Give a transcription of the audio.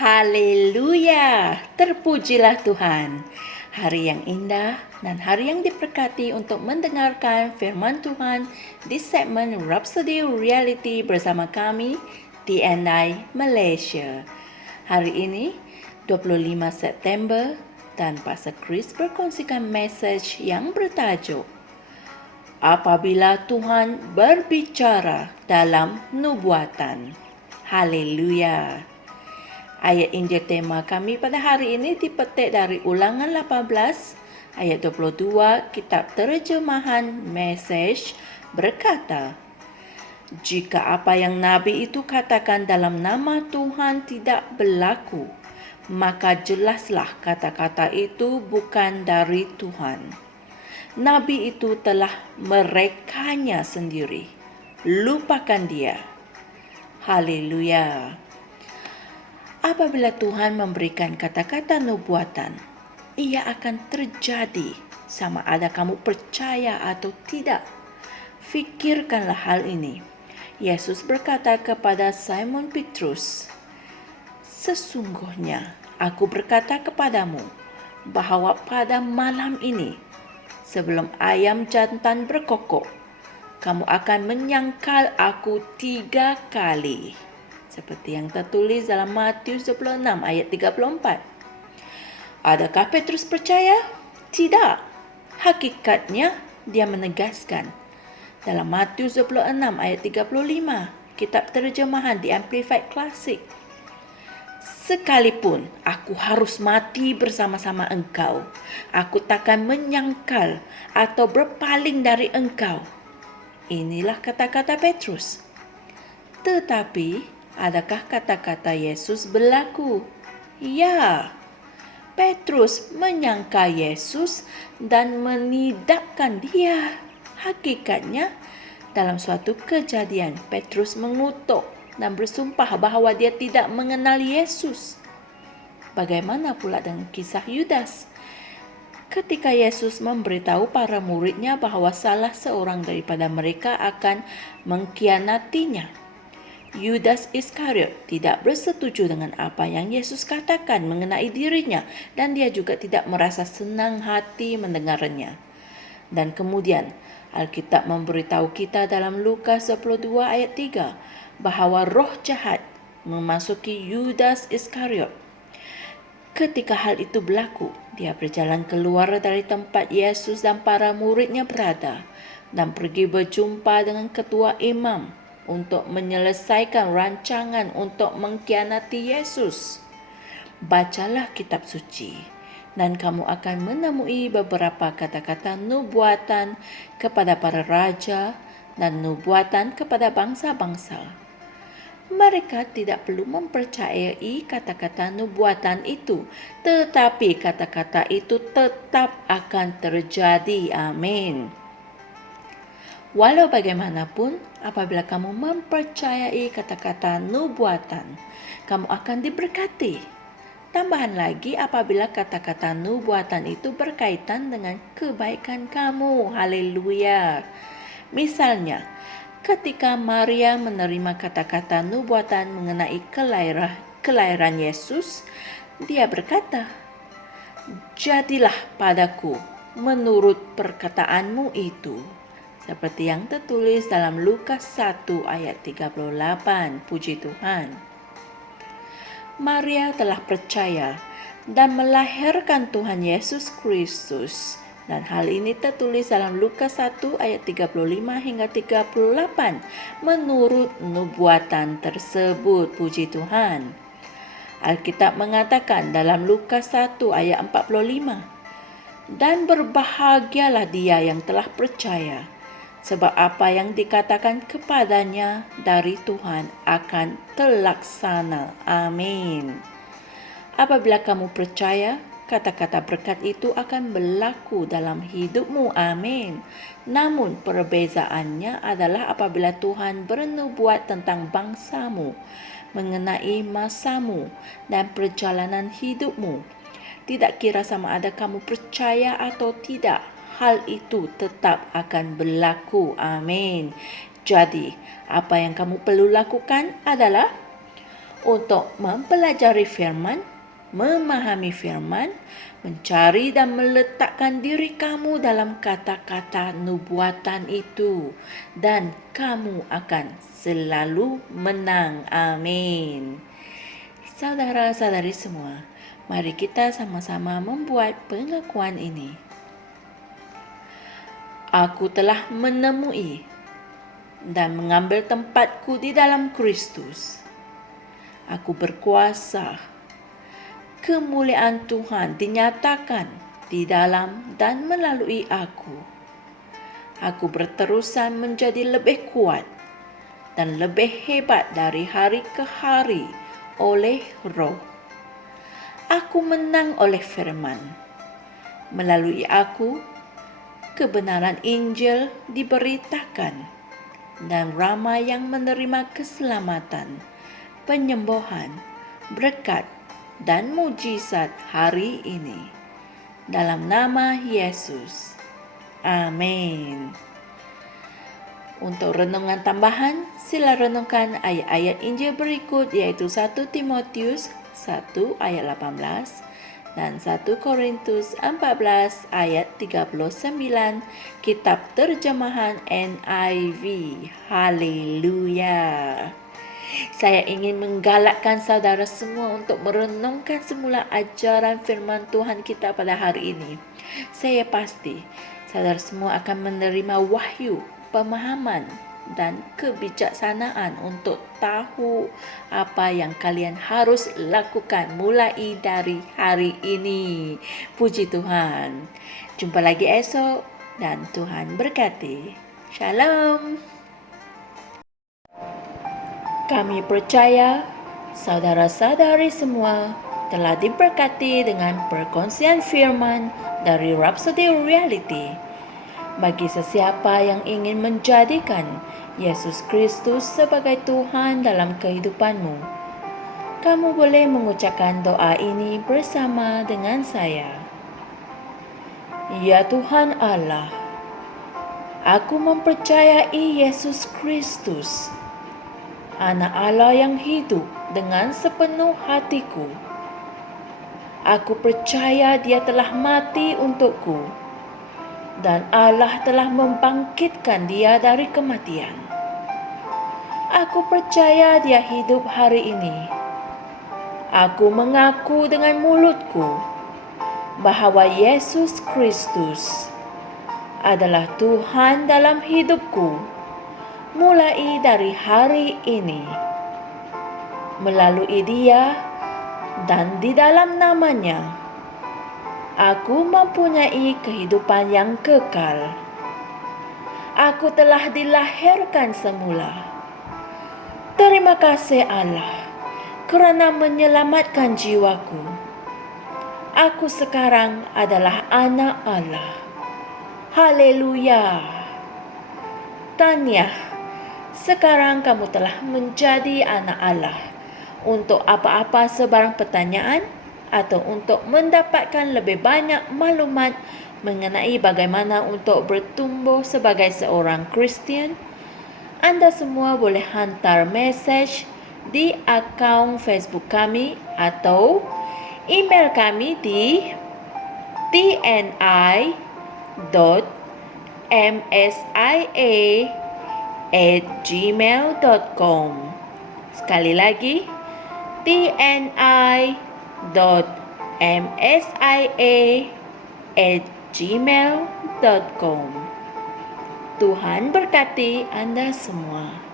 Haleluya, terpujilah Tuhan. Hari yang indah dan hari yang diberkati untuk mendengarkan firman Tuhan di segmen Rhapsody Reality bersama kami TNI Malaysia. Hari ini 25 September dan Pastor Chris berkongsikan message yang bertajuk Apabila Tuhan berbicara dalam nubuatan. Haleluya. Ayat Injil tema kami pada hari ini dipetik dari Ulangan 18 ayat 22 Kitab Terjemahan Message berkata, jika apa yang Nabi itu katakan dalam nama Tuhan tidak berlaku, maka jelaslah kata-kata itu bukan dari Tuhan. Nabi itu telah merekanya sendiri. Lupakan dia. Haleluya. Apabila Tuhan memberikan kata-kata nubuatan, ia akan terjadi sama ada kamu percaya atau tidak. Fikirkanlah hal ini. Yesus berkata kepada Simon Petrus, sesungguhnya aku berkata kepadamu bahwa pada malam ini, sebelum ayam jantan berkokok, kamu akan menyangkal aku 3 kali. Seperti yang tertulis dalam Matius 26 ayat 34. Adakah Petrus percaya? Tidak. Hakikatnya dia menegaskan. Dalam Matius 26 ayat 35, kitab terjemahan di Amplified Classic. Sekalipun aku harus mati bersama-sama engkau, aku takkan menyangkal atau berpaling dari engkau. Inilah kata-kata Petrus. Tetapi adakah kata-kata Yesus berlaku? Ya, Petrus menyangka Yesus dan menidakkan dia. Hakikatnya, dalam suatu kejadian, Petrus mengutuk dan bersumpah bahwa dia tidak mengenal Yesus. Bagaimana pula dengan kisah Yudas? Ketika Yesus memberitahu para muridnya bahwa salah seorang daripada mereka akan mengkhianatinya, Yudas Iskariot tidak bersetuju dengan apa yang Yesus katakan mengenai dirinya dan dia juga tidak merasa senang hati mendengarnya. Dan kemudian Alkitab memberitahu kita dalam Lukas 22 ayat 3 bahwa roh jahat memasuki Yudas Iskariot. Ketika hal itu berlaku, dia berjalan keluar dari tempat Yesus dan para muridnya berada dan pergi berjumpa dengan ketua imam untuk menyelesaikan rancangan untuk mengkhianati Yesus. Bacalah kitab suci dan kamu akan menemui beberapa kata-kata nubuatan kepada para raja dan nubuatan kepada bangsa-bangsa. Mereka tidak perlu mempercayai kata-kata nubuatan itu, tetapi kata-kata itu tetap akan terjadi. Amin. Walau bagaimanapun, apabila kamu mempercayai kata-kata nubuatan, kamu akan diberkati. Tambahan lagi apabila kata-kata nubuatan itu berkaitan dengan kebaikan kamu. Haleluya. Misalnya, ketika Maria menerima kata-kata nubuatan mengenai kelahiran Yesus, dia berkata, jadilah padaku menurut perkataanmu itu. Seperti yang tertulis dalam Lukas 1 ayat 38. Puji Tuhan. Maria telah percaya dan melahirkan Tuhan Yesus Kristus. Dan hal ini tertulis dalam Lukas 1 ayat 35 hingga 38 menurut nubuatan tersebut. Puji Tuhan. Alkitab mengatakan dalam Lukas 1 ayat 45, dan berbahagialah dia yang telah percaya, sebab apa yang dikatakan kepadanya dari Tuhan akan terlaksana. Amin. Apabila kamu percaya, kata-kata berkat itu akan berlaku dalam hidupmu. Amin. Namun perbezaannya adalah apabila Tuhan bernubuat tentang bangsamu, mengenai masamu dan perjalanan hidupmu. Tidak kira sama ada kamu percaya atau tidak, hal itu tetap akan berlaku. Amin. Jadi, apa yang kamu perlu lakukan adalah untuk mempelajari firman, memahami firman, mencari dan meletakkan diri kamu dalam kata-kata nubuatan itu, dan kamu akan selalu menang. Amin. Saudara-saudari semua, mari kita sama-sama membuat pengakuan ini. Aku telah menemui dan mengambil tempatku di dalam Kristus. Aku berkuasa. Kemuliaan Tuhan dinyatakan di dalam dan melalui aku. Aku berterusan menjadi lebih kuat dan lebih hebat dari hari ke hari oleh Roh. Aku menang oleh firman. Melalui aku, kebenaran Injil diberitakan dan ramai yang menerima keselamatan, penyembuhan, berkat dan mujizat hari ini. Dalam nama Yesus. Amin. Untuk renungan tambahan, sila renungkan ayat-ayat Injil berikut, yaitu 1 Timotius 1 ayat 18 dan 1 Korintus 14 ayat 39, kitab terjemahan NIV. Haleluya. Saya ingin menggalakkan saudara semua untuk merenungkan semula ajaran firman Tuhan kita pada hari ini. Saya pasti saudara semua akan menerima wahyu, pemahaman dan kebijaksanaan untuk tahu apa yang kalian harus lakukan mulai dari hari ini. Puji Tuhan. Jumpa lagi esok dan Tuhan berkati. Shalom. Kami percaya saudara-saudari semua telah diberkati dengan perkongsian firman dari Rhapsody Reality. Bagi sesiapa yang ingin menjadikan Yesus Kristus sebagai Tuhan dalam kehidupanmu, kamu boleh mengucapkan doa ini bersama dengan saya. Ya Tuhan Allah, aku mempercayai Yesus Kristus, Anak Allah yang hidup dengan sepenuh hatiku. Aku percaya Dia telah mati untukku dan Allah telah membangkitkan Dia dari kematian. Aku percaya Dia hidup hari ini. Aku mengaku dengan mulutku bahwa Yesus Kristus adalah Tuhan dalam hidupku mulai dari hari ini. Melalui Dia dan di dalam nama-Nya, aku mempunyai kehidupan yang kekal. Aku telah dilahirkan semula. Terima kasih Allah kerana menyelamatkan jiwaku. Aku sekarang adalah anak Allah. Haleluya. Tahniah. Sekarang kamu telah menjadi anak Allah. Untuk apa-apa sebarang pertanyaan atau untuk mendapatkan lebih banyak maklumat mengenai bagaimana untuk bertumbuh sebagai seorang Kristian, anda semua boleh hantar mesej di akaun Facebook kami atau email kami di tni.msia@gmail.com. Sekali lagi, tni.msia@gmail.com. Tuhan berkati Anda semua.